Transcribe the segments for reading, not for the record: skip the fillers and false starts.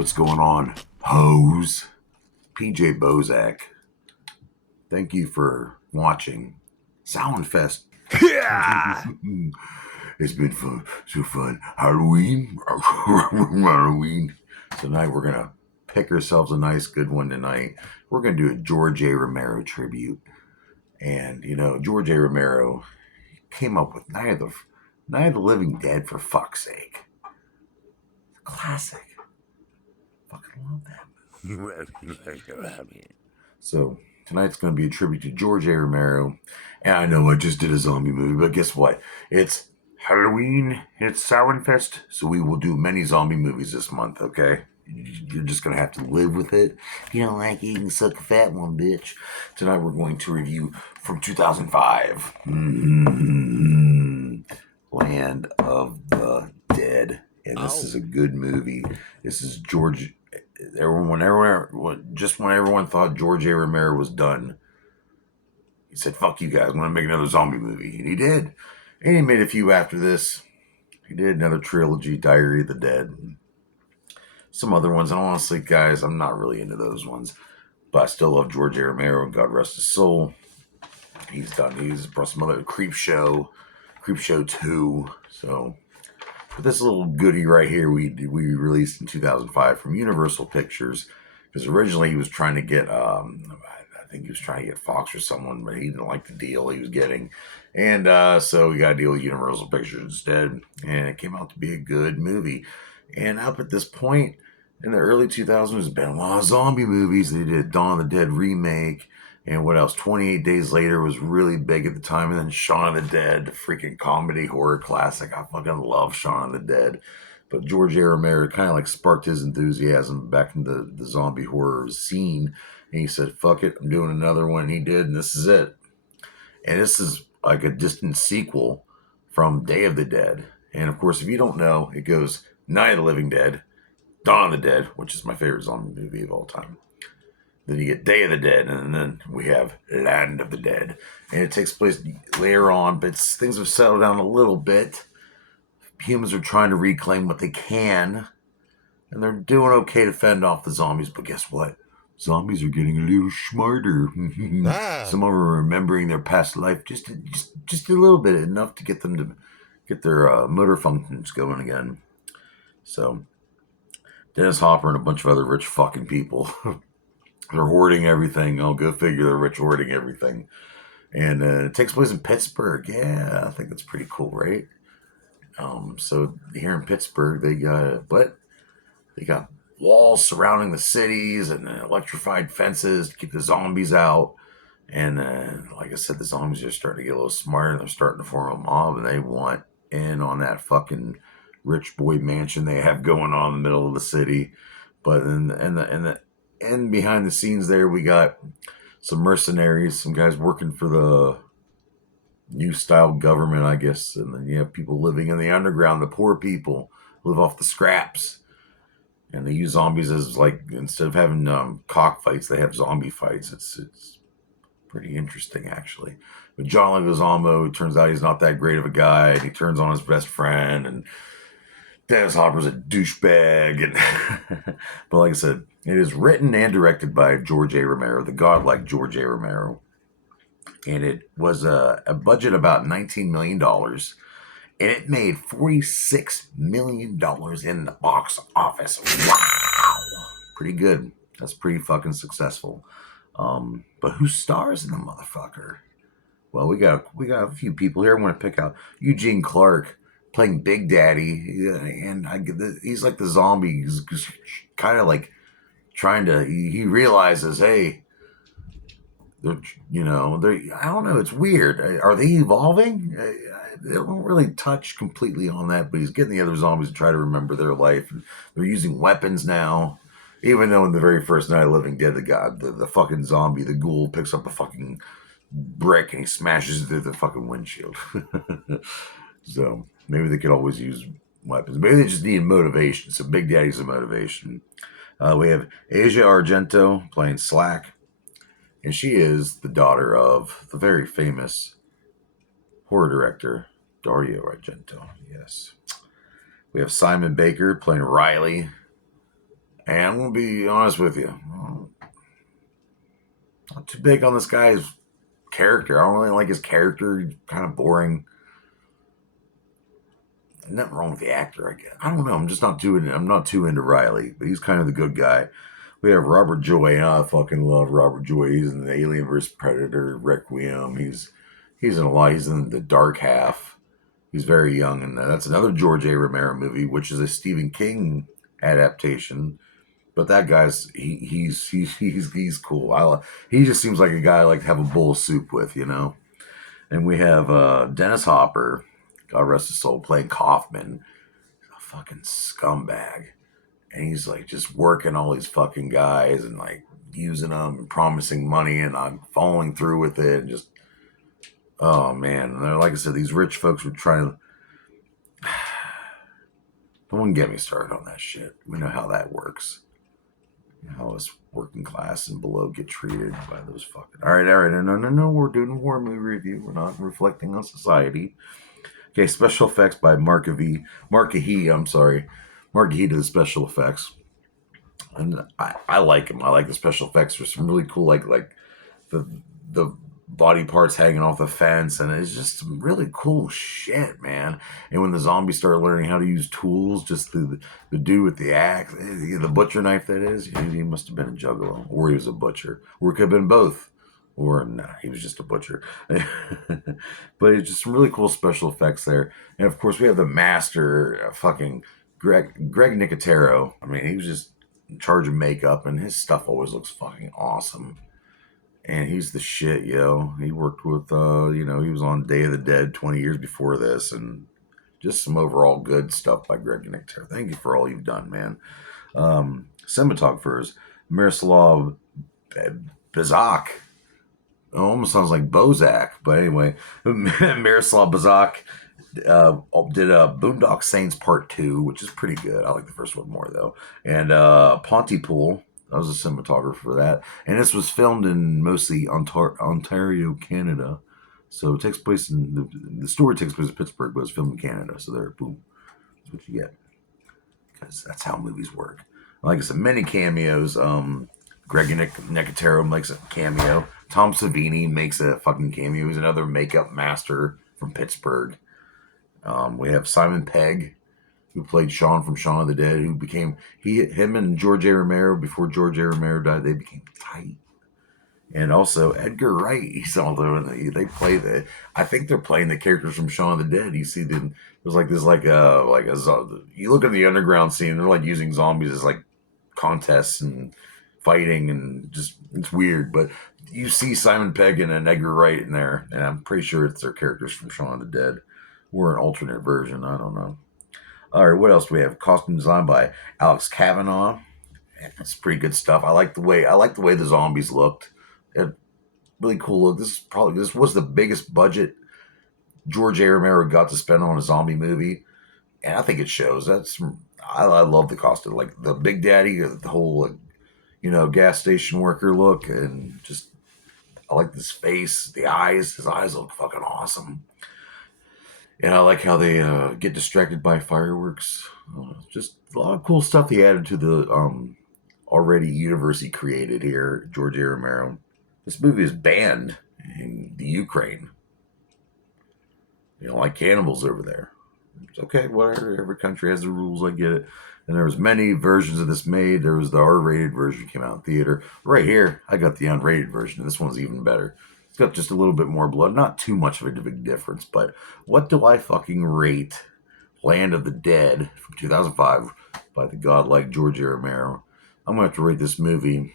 What's going on, hoes? PJ Bozak. Thank you for watching Soundfest. Yeah. It's been fun, so fun. Halloween. Halloween. Tonight we're gonna pick ourselves a nice good one tonight. We're gonna do a George A. Romero tribute. And George A. Romero came up with Night of the Living Dead, for fuck's sake. Classic. Fucking love that. So tonight's going to be a tribute to George A. Romero. And I know I just did a zombie movie, but guess what? It's Halloween. It's Soundfest. So we will do many zombie movies this month, okay? You're just going to have to live with it. If you don't like it, you can suck a fat one, bitch. Tonight we're going to review from 2005. Land of the Dead. And this is a good movie. This is George... when everyone thought George A. Romero was done, he said, fuck you guys, I'm going to make another zombie movie. And he did. And he made a few after this. He did another trilogy, Diary of the Dead, and some other ones. And honestly, guys, I'm not really into those ones. But I still love George A. Romero, and God rest his soul. He's brought some other Creep Show 2. So... But this little goodie right here we released in 2005 from Universal Pictures, because originally he was trying to get I think he was trying to get Fox or someone, but he didn't like the deal he was getting, and so he got a deal with Universal Pictures instead, and it came out to be a good movie. And up at this point in the early 2000s, there's been a lot of zombie movies. They did Dawn of the Dead remake. And what else? 28 Days Later was really big at the time. And then Shaun of the Dead, the freaking comedy horror classic. I fucking love Shaun of the Dead. But George A. Romero kind of like sparked his enthusiasm back in the zombie horror scene. And he said, fuck it, I'm doing another one. And he did, and this is it. And this is like a distant sequel from Day of the Dead. And of course, if you don't know, it goes Night of the Living Dead, Dawn of the Dead, which is my favorite zombie movie of all time. Then you get Day of the Dead, and then we have Land of the Dead. And it takes place later on, but things have settled down a little bit. Humans are trying to reclaim what they can, and they're doing okay to fend off the zombies. But guess what? Zombies are getting a little smarter. Some of them are remembering their past life just a little bit, enough to get them to get their motor functions going again. So Dennis Hopper and a bunch of other rich fucking people... They're hoarding everything. Oh, go figure, they're rich hoarding everything. And it takes place in Pittsburgh. Yeah, I think that's pretty cool, right? So here in Pittsburgh, they got walls surrounding the cities and electrified fences to keep the zombies out. And like I said, the zombies are starting to get a little smarter. They're starting to form a mob, and they want in on that fucking rich boy mansion they have going on in the middle of the city. But and behind the scenes there, we got some mercenaries, some guys working for the new style government, I guess. And then you have people living in the underground. The poor people live off the scraps. And they use zombies as, like, instead of having cockfights, they have zombie fights. It's pretty interesting, actually. But John Leguizamo, it turns out he's not that great of a guy. And he turns on his best friend. And Dennis Hopper's a douchebag. And but like I said, it is written and directed by George A. Romero, the godlike George A. Romero. And it was a budget about $19 million. And it made $46 million in the box office. Wow! Pretty good. That's pretty fucking successful. But who stars in the motherfucker? Well, we got a few people here. I want to pick out Eugene Clark playing Big Daddy, and he's like the zombie. He's kind of like trying to. He realizes, hey, I don't know. It's weird. Are they evolving? They don't really touch completely on that, but he's getting the other zombies to try to remember their life. They're using weapons now. Even though in the very first Night of the Living Dead, the fucking zombie, the ghoul, picks up a fucking brick and he smashes it through the fucking windshield. So maybe they could always use weapons. Maybe they just need motivation. So Big Daddy's a motivation. We have Asia Argento playing Slack. And she is the daughter of the very famous horror director, Dario Argento. Yes. We have Simon Baker playing Riley. And I'm gonna be honest with you, not too big on this guy's character. I don't really like his character. He's kind of boring. Nothing wrong with the actor, I guess. I don't know. I'm not too into Riley, but he's kind of the good guy. We have Robert Joy, and I fucking love Robert Joy. He's in the Alien vs Predator, Requiem. He's in a lot. He's in the Dark Half. He's very young, and that's another George A. Romero movie, which is a Stephen King adaptation. But that guy's he's cool. He just seems like a guy I like to have a bowl of soup with, you know. And we have Dennis Hopper, God rest his soul, playing Kaufman, a fucking scumbag, and he's like just working all these fucking guys and like using them and promising money and not following through with it. And just oh man, and like I said, these rich folks were trying to. Don't get me started on that shit. We know how that works. How us working class and below get treated by those fucking. All right. No. We're doing a war movie review. We're not reflecting on society. Okay, special effects by Markahee. I'm sorry, Markahee to the special effects, and I like him. I like the special effects. There's some really cool, like the body parts hanging off the fence, and it's just some really cool shit, man. And when the zombies start learning how to use tools, just the dude with the axe, the butcher knife, that is, he must have been a juggalo, or he was a butcher, or it could have been both. Or nah, he was just a butcher. But it's just some really cool special effects there. And of course, we have the master, fucking Greg Nicotero. I mean, he was just in charge of makeup, and his stuff always looks fucking awesome. And he's the shit, yo. He worked with, he was on Day of the Dead 20 years before this, and just some overall good stuff by Greg Nicotero. Thank you for all you've done, man. Cinematographers, Miroslav Bazak. It almost sounds like Bozak, but anyway, Miroslav Bazak did Boondock Saints Part 2, which is pretty good. I like the first one more, though. And Pontypool, I was a cinematographer for that. And this was filmed in mostly Ontario, Canada. So it takes place the story takes place in Pittsburgh, but it's filmed in Canada. So there, boom. That's what you get. Because that's how movies work. Like I said, many cameos. Greg Nicotero makes a cameo. Tom Savini makes a fucking cameo. He's another makeup master from Pittsburgh. We have Simon Pegg, who played Sean from Shaun of the Dead, who became him and George A. Romero, before George A. Romero died, they became tight. And also Edgar Wright, he's all over. They play I think they're playing the characters from Shaun of the Dead. You see them. There's like this, you look at the underground scene. They're like using zombies as like contests and fighting, and just it's weird. But you see Simon Pegg and Edgar Wright in there, and I'm pretty sure it's their characters from Shaun of the Dead, or an alternate version. I don't know. All right, what else do we have? Costume design by Alex Kavanaugh. It's pretty good stuff. I like the way the zombies looked. Really cool look. This was the biggest budget George A. Romero got to spend on a zombie movie, and I think it shows. I love the costume, like the Big Daddy, the whole gas station worker look, and just I like this face, the eyes. His eyes look fucking awesome, and I like how they get distracted by fireworks. Just a lot of cool stuff he added to the already universe he created here, George A. Romero. This movie is banned in the Ukraine. You don't like cannibals over there. It's okay, whatever. Every country has the rules. I get it. And there was many versions of this made. There was the R-rated version came out in theater. Right here, I got the unrated version. This one's even better. It's got just a little bit more blood. Not too much of a big difference, but what do I fucking rate Land of the Dead from 2005 by the godlike George A. Romero? I'm going to have to rate this movie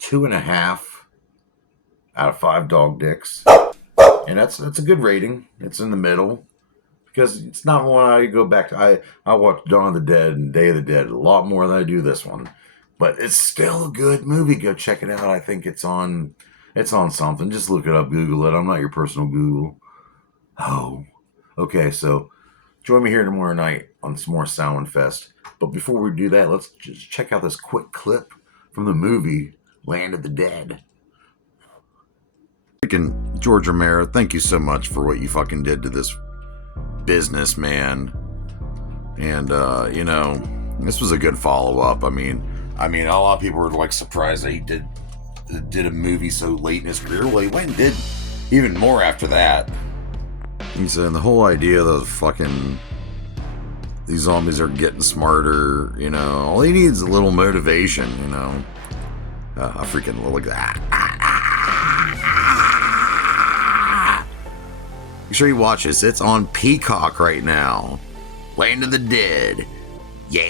2.5 out of 5 dog dicks. And that's a good rating. It's in the middle. Because it's not one I go back to. I watch Dawn of the Dead and Day of the Dead a lot more than I do this one. But it's still a good movie. Go check it out. I think it's on something. Just look it up, Google it. I'm not your personal Google. Oh. Okay, so join me here tomorrow night on some more Sound Fest. But before we do that, let's just check out this quick clip from the movie Land of the Dead. Freaking George Romero, thank you so much for what you fucking did to this businessman. And, you know, this was a good follow-up. I mean, a lot of people were, like, surprised that he did a movie so late in his career. Well, he went and did even more after that. He said the whole idea that fucking these zombies are getting smarter, you know, all he needs is a little motivation, you know. I freaking look at that. Make sure you watch this. It's on Peacock right now. Land of the Dead. Yeah.